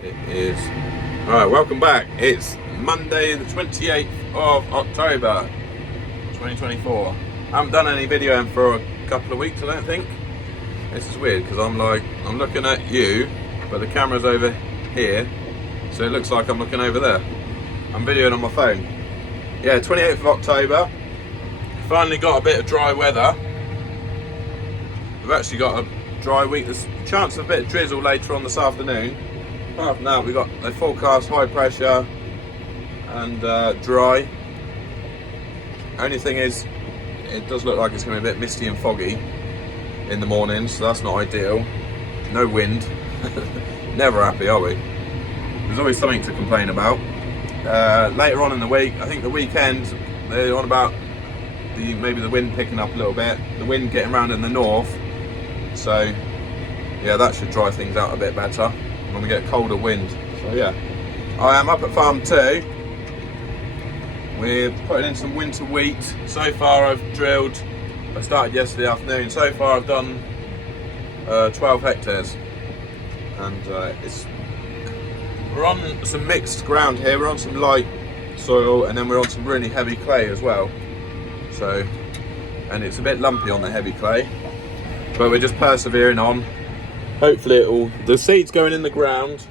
It is. Alright, welcome back. It's Monday the 28th of October 2024. I haven't done any videoing for a couple of weeks, I don't think. This is weird because I'm looking at you, but the camera's over here, so it looks like I'm looking over there. I'm videoing on my phone. Yeah, 28th of October. Finally got a bit of dry weather. We've actually got a dry week. There's a chance of a bit of drizzle later on this afternoon. Apart from that, they forecast high pressure and dry. Only thing is, it does look like it's going to be a bit misty and foggy in the morning, so that's not ideal. No wind. Never happy, are we? There's always something to complain about. Later on in the week, I think the weekend, they're on about maybe the wind picking up a little bit, the wind getting around in the north. So yeah, that should dry things out a bit better when we get colder wind. So yeah, I am up at farm 2. We're putting in some winter wheat. So far I started yesterday afternoon. So far I've done 12 hectares, and we're on some mixed ground here. We're on some light soil, and then we're on some really heavy clay as well. So, and it's a bit lumpy on the heavy clay, but we're just persevering on. Hopefully the seed's going in the ground.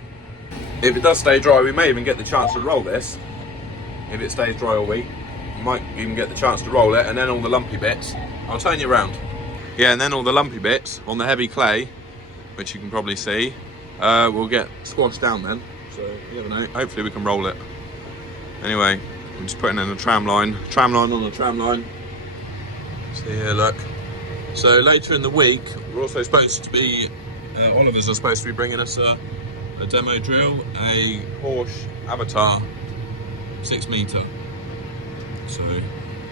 If it does stay dry, we may even get the chance to roll this. If it stays dry all week, we might even get the chance to roll it, and then all the lumpy bits, I'll turn you around. Yeah, and then all the lumpy bits on the heavy clay, which you can probably see, will get squashed down then. So you never know, hopefully we can roll it. Anyway, I'm just putting in a tram line on the tram line. See here, look. So later in the week, we're also supposed to be, Oliver's are supposed to be bringing us a demo drill, a Horche Avatar 6 metre. So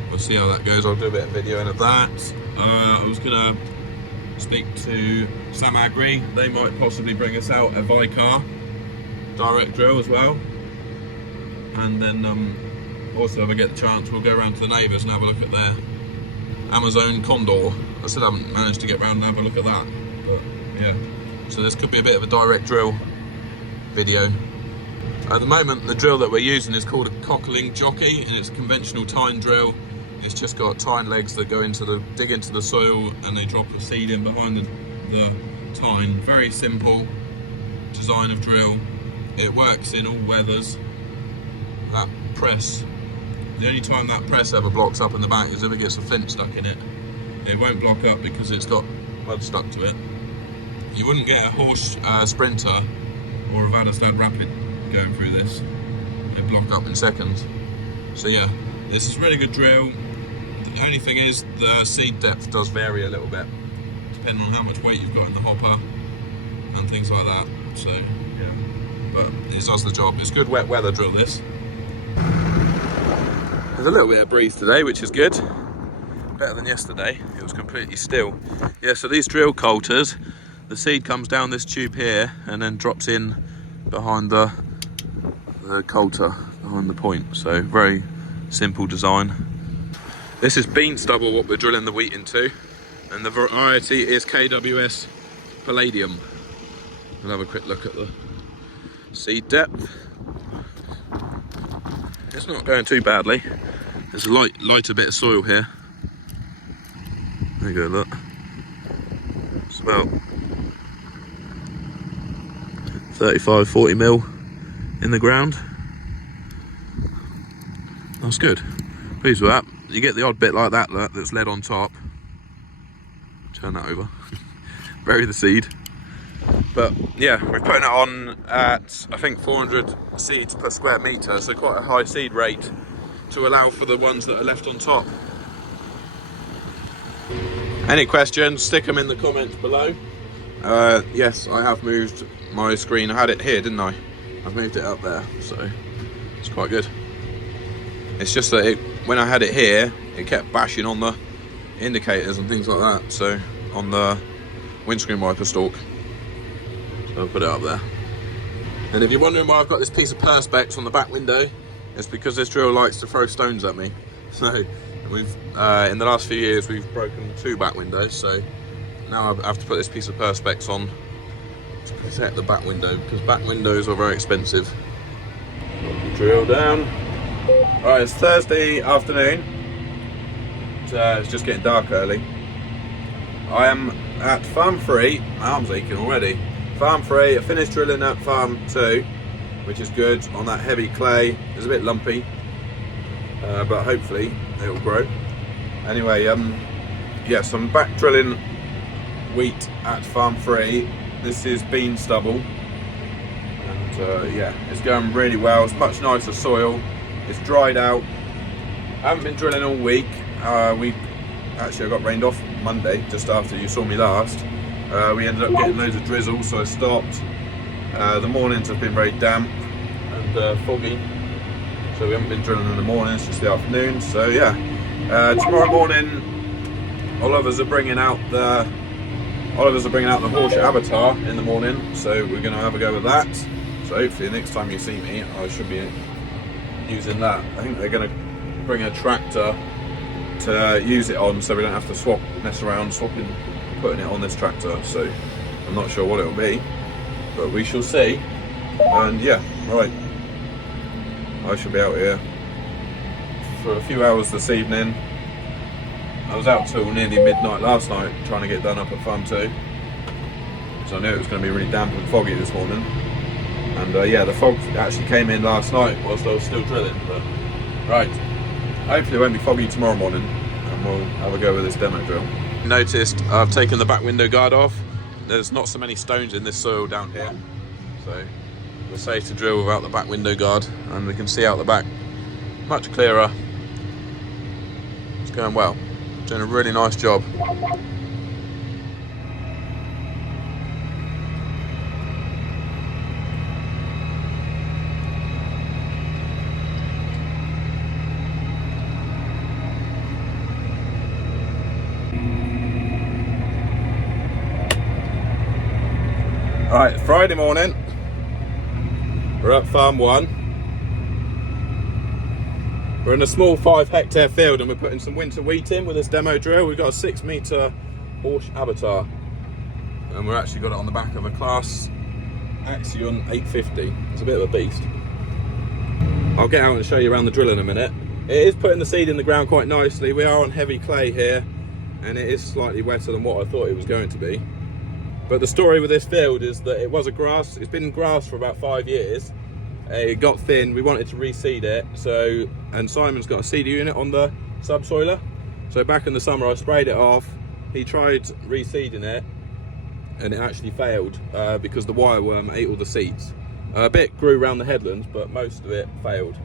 we'll see how that goes. I'll do a bit of videoing of that. I was gonna speak to Sam Agri. They might possibly bring us out a Vicar direct drill as well. And then also, if I get the chance, we'll go around to the neighbours and have a look at their Amazon Condor. I still haven't managed to get round and have a look at that, but yeah. So this could be a bit of a direct drill video. At the moment, the drill that we're using is called a Cockling Jockey, and it's a conventional tine drill. It's just got tine legs that dig into the soil, and they drop a seed in behind the tine. Very simple design of drill. It works in all weathers. That press, the only time that press ever blocks up in the back is if it gets a flint stuck in it. It won't block up because it's got mud stuck to it. You wouldn't get a Horsch Sprinter or a Vadestad Rapid going through this. They block up in seconds. So yeah, this is a really good drill. The only thing is the seed depth does vary a little bit, depending on how much weight you've got in the hopper and things like that. So yeah, but it does the job. It's good wet weather drill, this. There's a little bit of breeze today, which is good. Better than yesterday. It was completely still. Yeah, so these drill coulters, the seed comes down this tube here and then drops in behind the coulter, behind the point. So very simple design. This is bean stubble, what we're drilling the wheat into, and the variety is KWS Palladium. We'll have a quick look at the seed depth. It's not going too badly. There's a lighter bit of soil here. There you go, look. It's about 35-40 mil in the ground. That's good. Pleased with that. You get the odd bit like that, look, that's lead on top. Turn that over. Bury the seed. But yeah, we're putting it on at, I think, 400 seeds per square metre, so quite a high seed rate to allow for the ones that are left on top. Any questions, stick them in the comments below. Yes, I have moved my screen. I had it here, didn't I? I've moved it up there, so it's quite good. It's just that when I had it here, it kept bashing on the indicators and things like that, so on the windscreen wiper stalk. So I'll put it up there. And if you're wondering why I've got this piece of perspex on the back window, it's because this drill likes to throw stones at me. So we've in the last few years we've broken 2 back windows, so now I have to put this piece of perspex on to protect the back window, because back windows are very expensive. Drill down. Right, it's Thursday afternoon. It's just getting dark early. I am at Farm 3. My arm's aching already. Farm 3, I finished drilling at Farm 2, which is good on that heavy clay. It's a bit lumpy, but hopefully it will grow. Anyway, yes, I'm back drilling wheat at Farm 3. This is bean stubble, and yeah, it's going really well. It's much nicer soil. It's dried out. I haven't been drilling all week. I got rained off Monday, just after you saw me last. We ended up getting loads of drizzle, so I stopped. The mornings have been very damp and foggy, so we haven't been drilling in the mornings, just the afternoon. So yeah, tomorrow morning, Oliver's are bringing out the Horche Avatar in the morning, so we're going to have a go with that. So hopefully next time you see me, I should be using that. I think they're going to bring a tractor to use it on, so we don't have to mess around putting it on this tractor. So I'm not sure what it'll be, but we shall see. And yeah, right, I should be out here for a few hours this evening. I was out till nearly midnight last night trying to get done up at Farm 2, so I knew it was going to be really damp and foggy this morning. And yeah, the fog actually came in last night whilst I was still drilling. But right, hopefully it won't be foggy tomorrow morning, and we'll have a go with this demo drill. Noticed I've taken the back window guard off. There's not so many stones in this soil down here, so we're safe to drill without the back window guard, and we can see out the back much clearer. It's going well. Doing a really nice job. Alright, Friday morning. We're at Farm 1. We're in a small 5-hectare field, and we're putting some winter wheat in with this demo drill. We've got a 6-metre Horsch Avatar, and we're actually got it on the back of a Class Axion 850. It's a bit of a beast. I'll get out and show you around the drill in a minute. It is putting the seed in the ground quite nicely. We are on heavy clay here, and it is slightly wetter than what I thought it was going to be. But the story with this field is that it was a grass. It's been grass for about 5 years. It got thin. We wanted to reseed it. And Simon's got a seeder unit on the subsoiler. So back in the summer, I sprayed it off. He tried reseeding it, and it actually failed because the wireworm ate all the seeds. A bit grew around the headlands, but most of it failed.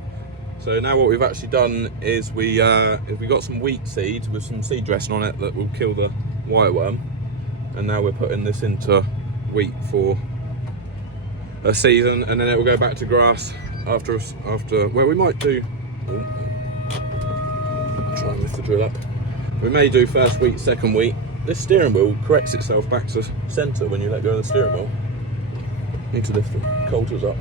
So now what we've actually done is we got some wheat seeds with some seed dressing on it that will kill the wireworm. And now we're putting this into wheat for a season, and then it will go back to grass after. Well, we might do. Try and lift the drill up. We may do first wheat, second wheat. This steering wheel corrects itself back to centre when you let go of the steering wheel. Need to lift the coulters up.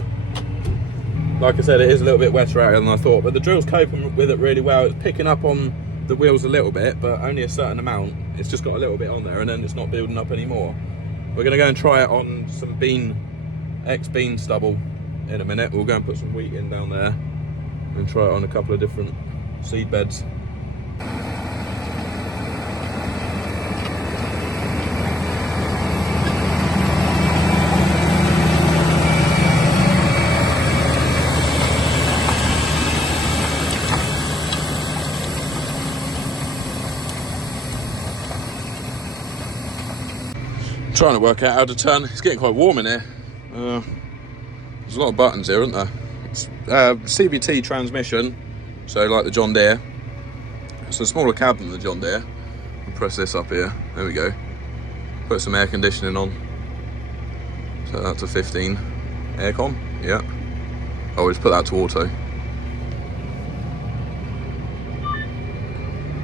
Like I said, it is a little bit wetter out here than I thought, but the drill's coping with it really well. It's picking up on the wheels a little bit, but only a certain amount. It's just got a little bit on there, and then it's not building up anymore. We're going to go and try it on some ex-bean stubble in a minute. We'll go and put some wheat in down there and try it on a couple of different seed beds. Trying to work out how to turn. It's getting quite warm in here. There's a lot of buttons here, isn't there? It's CVT transmission, so like the John Deere. It's a smaller cab than the John Deere. I'll press this up here. There we go. Put some air conditioning on. Set that to 15. Aircon. Yeah. Oh, we'll just put that to auto.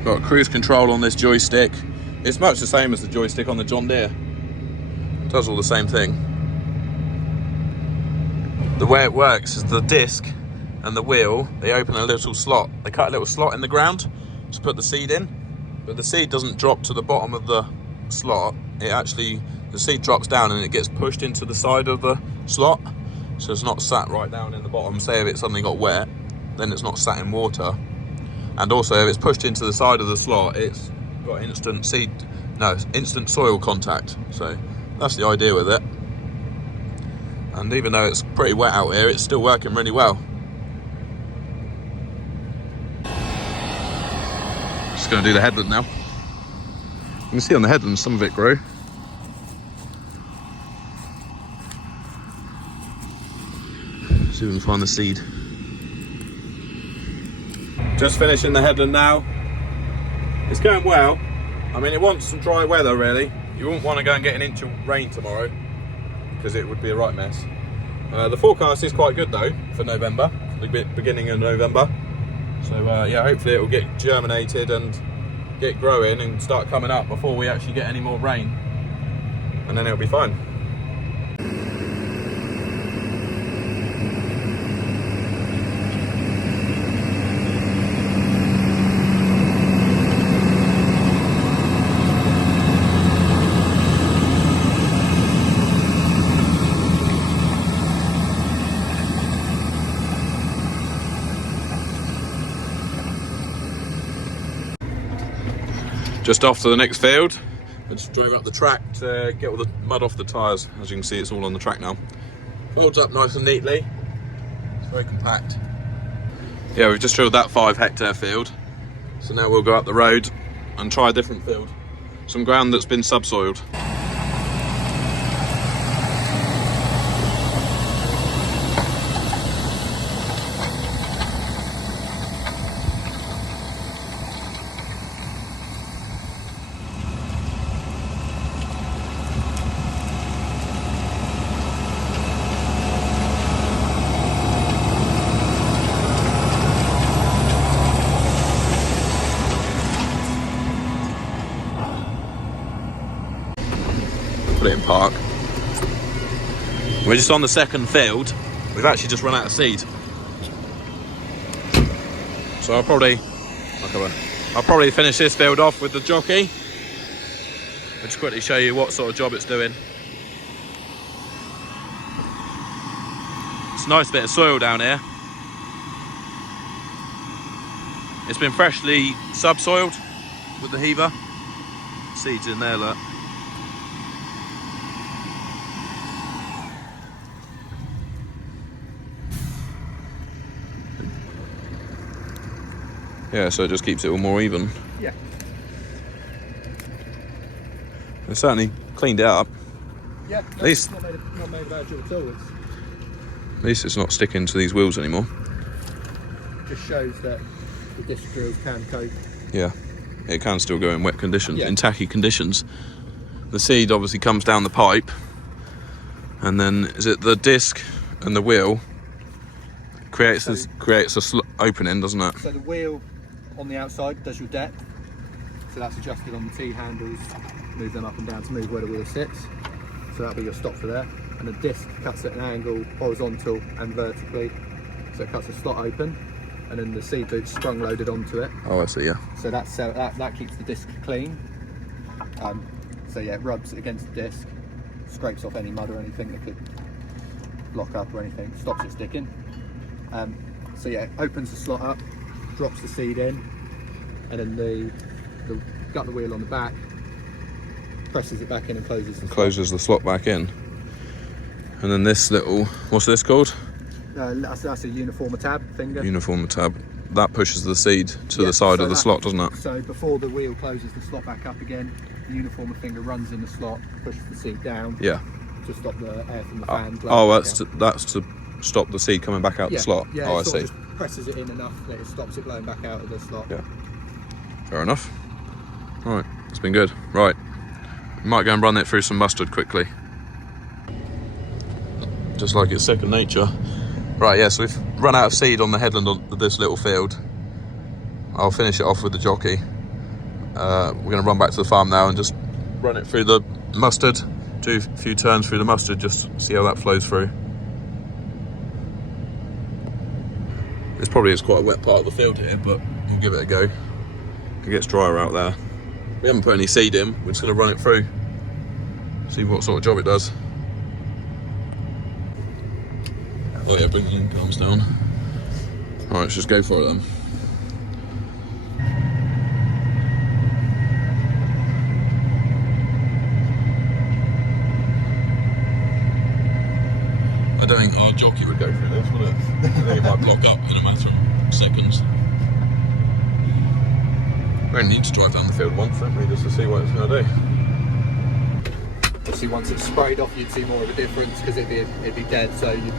Got cruise control on this joystick. It's much the same as the joystick on the John Deere. Does all the same thing. The way it works is the disc and the wheel, they open a little slot. They cut a little slot in the ground to put the seed in, but the seed doesn't drop to the bottom of the slot. It actually, the seed drops down and it gets pushed into the side of the slot, so it's not sat right down in the bottom. Say if it suddenly got wet, then it's not sat in water. And also if it's pushed into the side of the slot, it's got instant soil contact. So that's the idea with it. And even though it's pretty wet out here, it's still working really well. Just going to do the headland now. You can see on the headland some of it grew. See if we can find the seed. Just finishing the headland now. It's going well. I mean, it wants some dry weather really. You wouldn't want to go and get an inch of rain tomorrow, because it would be a right mess. The forecast is quite good though for November, the beginning of November. So yeah, hopefully it will get germinated and get growing and start coming up before we actually get any more rain, and then it'll be fine. Just off to the next field. I just drove up the track to get all the mud off the tyres. As you can see, it's all on the track now. Folds up nice and neatly. It's very compact. Yeah, we've just drilled that 5 hectare field. So now we'll go up the road and try a different field. Some ground that's been subsoiled. Put it in park. We're just on the second field. We've actually just run out of seed, so I'll probably finish this field off with the jockey. I'll just quickly show you what sort of job it's doing. It's a nice bit of soil down here. It's been freshly subsoiled with the heaver. Seeds in there, look. Yeah, so it just keeps it all more even. Yeah. It's certainly cleaned it up. Yeah, no, at least, it's not made a bad job at all. At least it's not sticking to these wheels anymore. Just shows that the disc drills can cope. Yeah, it can still go in wet conditions, yeah. in tacky conditions. The seed obviously comes down the pipe, and then is it the disc and the wheel creates a opening, doesn't it? So the wheel on the outside does your depth, so that's adjusted on the T-handles, move them up and down to move where the wheel sits, so that'll be your stop for there. And the disc cuts at an angle horizontal and vertically, so it cuts the slot open, and then the seed boot's sprung loaded onto it. Oh, I see, yeah. So that keeps the disc clean. So yeah, it rubs against the disc, scrapes off any mud or anything that could block up or anything, stops it sticking. So yeah, it opens the slot up, drops the seed in, and then the gut the wheel on the back, presses it back in and closes the slot. Closes the slot back in. And then this little, what's this called? That's a uniformer tab finger. Uniformer tab. That pushes the seed to the side of the slot, doesn't it? So before the wheel closes the slot back up again, the uniformer finger runs in the slot, pushes the seed down. Yeah. To stop the air from the fan. That's to stop the seed coming back out the slot. Yeah, oh, I see. Just presses it in enough that it stops it blowing back out of the slot. Yeah. Fair enough. Right, it's been good. Right, we might go and run it through some mustard quickly. Just like it's second nature. Right, yeah, so we've run out of seed on the headland of this little field. I'll finish it off with the jockey. We're going to run back to the farm now and just run it through the mustard. Do a few turns through the mustard, just see how that flows through. This probably is quite a wet part of the field here, but we'll give it a go. It gets drier out there. We haven't put any seed in, we're just going to run it through. See what sort of job it does. Oh yeah, bring the incomes down. Alright, let's just go for it then. I don't think our jockey would go through this, would it? I think it might block up in a matter of seconds. We only need to drive down the field once, don't we, just to see what it's going to do. Obviously, once it's sprayed off, you'd see more of a difference because it'd be dead, so you'd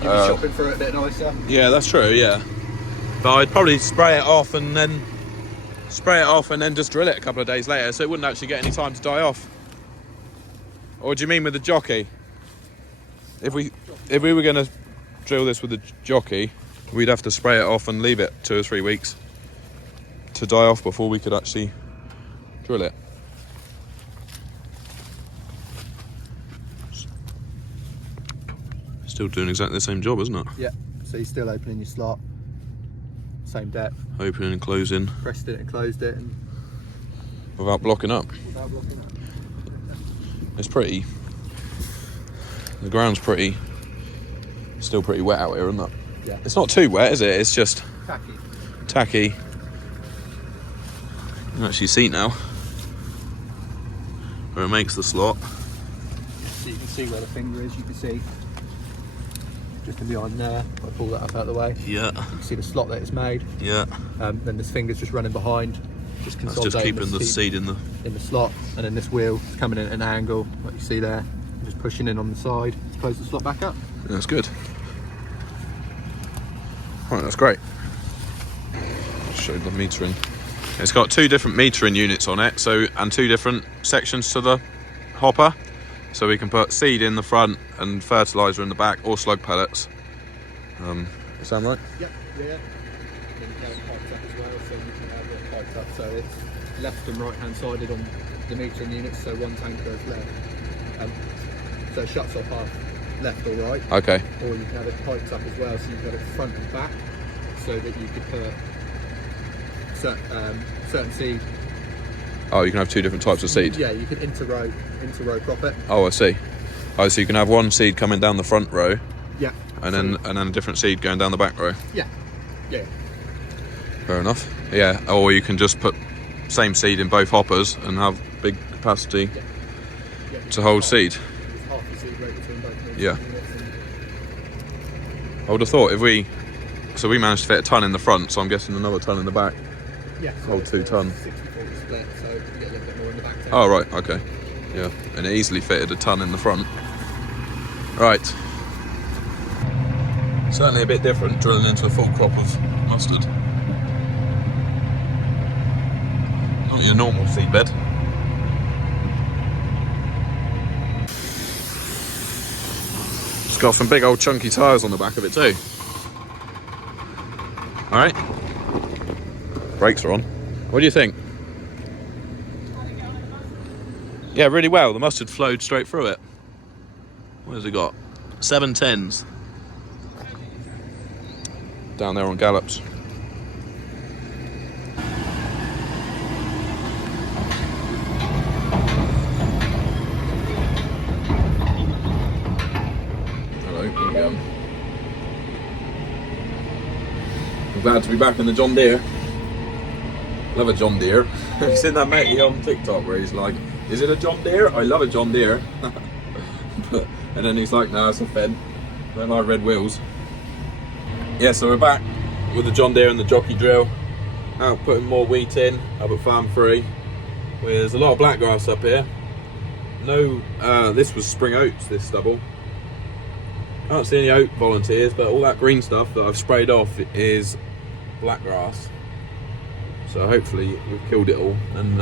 be shopping for it a bit nicer. Yeah, that's true. Yeah, but I'd probably spray it off and then just drill it a couple of days later, so it wouldn't actually get any time to die off. Or do you mean with the jockey? If we were going to drill this with the jockey, we'd have to spray it off and leave it 2 or 3 weeks to die off before we could actually drill it. Still doing exactly the same job, isn't it? Yeah, so you're still opening your slot, same depth. Opening and closing. Pressed it and closed it. And without blocking up. without blocking up. It's pretty. The ground's still pretty wet out here, isn't it? Yeah. It's not too wet, is it? It's just tacky. You can actually see now where it makes the slot. So you can see where the finger is, you can see just in behind there. I'll pull that up out of the way. Yeah. You can see the slot that it's made. Yeah. Then this finger's just running behind, just That's consolidating just keeping the seed in the slot, and then this wheel is coming in at an angle, like you see there, just pushing in on the side to close the slot back up. That's good. Right, that's great. Show the metering. It's got 2 different metering units on it, and 2 different sections to the hopper, so we can put seed in the front and fertiliser in the back, or slug pellets. Sound right? Yep, yeah. Then you can have it piped up as well, so you can have it piped up so it's left and right hand sided on the metering units, so one tank goes left. So it shuts off half left or right. Okay. Or you can have it piped up as well, so you've got it front and back, so that you could put certain seed. Oh, you can have 2 different types of seed? Yeah, you could inter-row crop it. Oh, I see. Oh, so you can have one seed coming down the front row. Yeah. And then a different seed going down the back row. Yeah. Yeah. Fair enough. Yeah. Or you can just put same seed in both hoppers and have big capacity to hold seed. There's half the seed rate between both meters. Yeah. I would have thought we managed to fit a ton in the front, so I'm guessing another ton in the back. Yeah. So Hold 2 ton. 60-40 split, so you get a little bit more in the back. Oh right, okay. Yeah, and it easily fitted a ton in the front. Right. Certainly a bit different drilling into a full crop of mustard. Not your normal seed bed. It's got some big old chunky tyres on the back of it too. Alright. Brakes are on. What do you think? Yeah, really well. The mustard flowed straight through it. What has it got? 7 tens. Down there on gallops. Hello, here we go. I'm glad to be back in the John Deere. Love a John Deere. Have you seen that matey on TikTok where he's like, is it a John Deere? I love a John Deere. And then he's like, no, it's a Fed. They're like red wheels. Yeah, so we're back with the John Deere and the jockey drill. Out putting more wheat in, up at Farm 3. There's a lot of blackgrass up here. No, this was spring oats, this stubble. Can't see any oat volunteers, but all that green stuff that I've sprayed off is blackgrass. So hopefully we've killed it all, and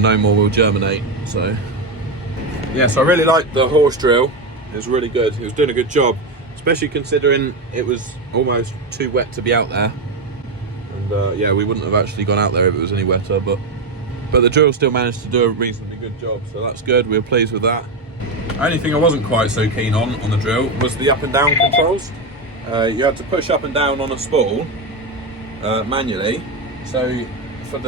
no more will germinate. So yeah, so I really liked the horse drill. It was really good. It was doing a good job, especially considering it was almost too wet to be out there. And yeah, we wouldn't have actually gone out there if it was any wetter, but the drill still managed to do a reasonably good job, so that's good. We were pleased with that. The only thing I wasn't quite so keen on the drill was the up and down controls. You had to push up and down on a spool manually. So for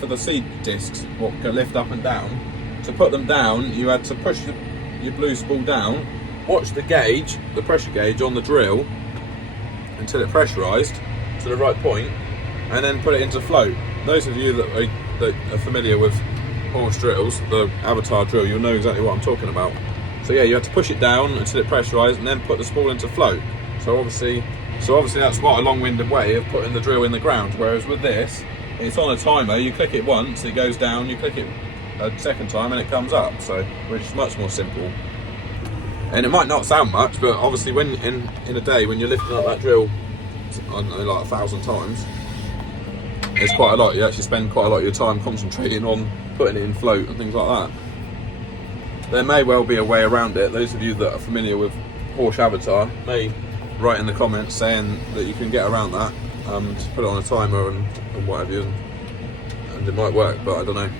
for the seed discs, what go lift up and down. To put them down, you had to push your blue spool down, watch the gauge, the pressure gauge on the drill until it pressurised to the right point, and then put it into float. Those of you that are familiar with Horsch drills, the Avatar drill, you'll know exactly what I'm talking about. So yeah, you have to push it down until it pressurised and then put the spool into float. So obviously that's quite a long-winded way of putting the drill in the ground, whereas with this, it's on a timer. You click it once, it goes down, you click it a second time and it comes up, so which is much more simple. And it might not sound much, but obviously when in a day when you're lifting up that drill, I don't know, like 1,000 times, it's quite a lot. You actually spend quite a lot of your time concentrating on putting it in float and things like that. There may well be a way around it. Those of you that are familiar with Horche Avatar may write in the comments saying that you can get around that, to put it on a timer and what have you, and it might work, but I don't know.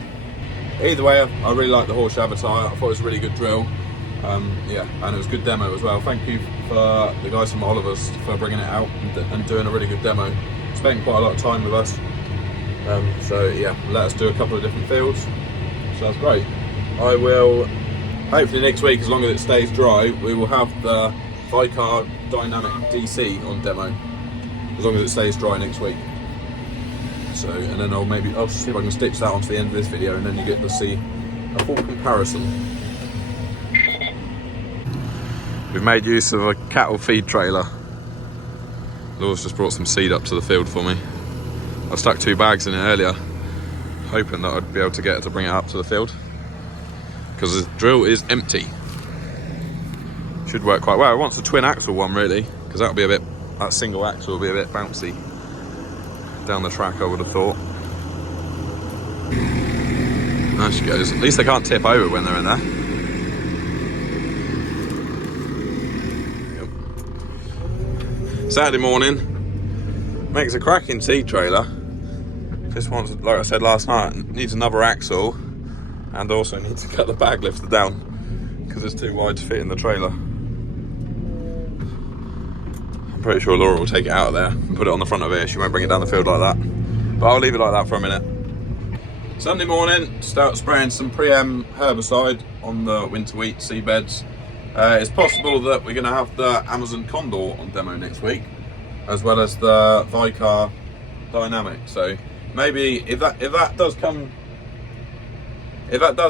Either way, I really like the Horche Avatar. I thought it was a really good drill. Yeah, and it was a good demo as well. Thank you for the guys from Oliver's for bringing it out and doing a really good demo. Spending quite a lot of time with us. So yeah, let us do a couple of different fields. So that's great. I will, hopefully next week, as long as it stays dry, we will have the Vicar Dynamic DC on demo. As long as it stays dry next week. So, and then I'll see if I can stitch that onto the end of this video, and then you get to see a full comparison. We've made use of a cattle feed trailer. Laura's just brought some seed up to the field for me. I stuck 2 bags in it earlier, hoping that I'd be able to get her to bring it up to the field, because the drill is empty. Should work quite well. I want a twin axle one really, because that single axle will be a bit bouncy down the track, I would have thought. There she goes. At least they can't tip over when they're in there. Yep. Saturday morning, makes a cracking seed trailer. This one's, like I said last night, needs another axle, and also needs to cut the bag lifter down because it's too wide to fit in the trailer. I'm pretty sure Laura will take it out of there and put it on the front of here. She won't bring it down the field like that, but I'll leave it like that for a minute. Sunday morning, start spraying some pre-em herbicide on the winter wheat seed beds. It's possible that we're going to have the Amazon Condor on demo next week, as well as the Vicar Dynamic. So maybe if that does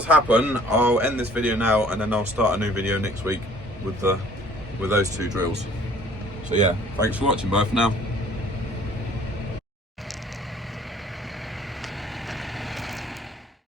happen, I'll end this video now, and then I'll start a new video next week with those 2 drills. So yeah, thanks for watching. Bye for now.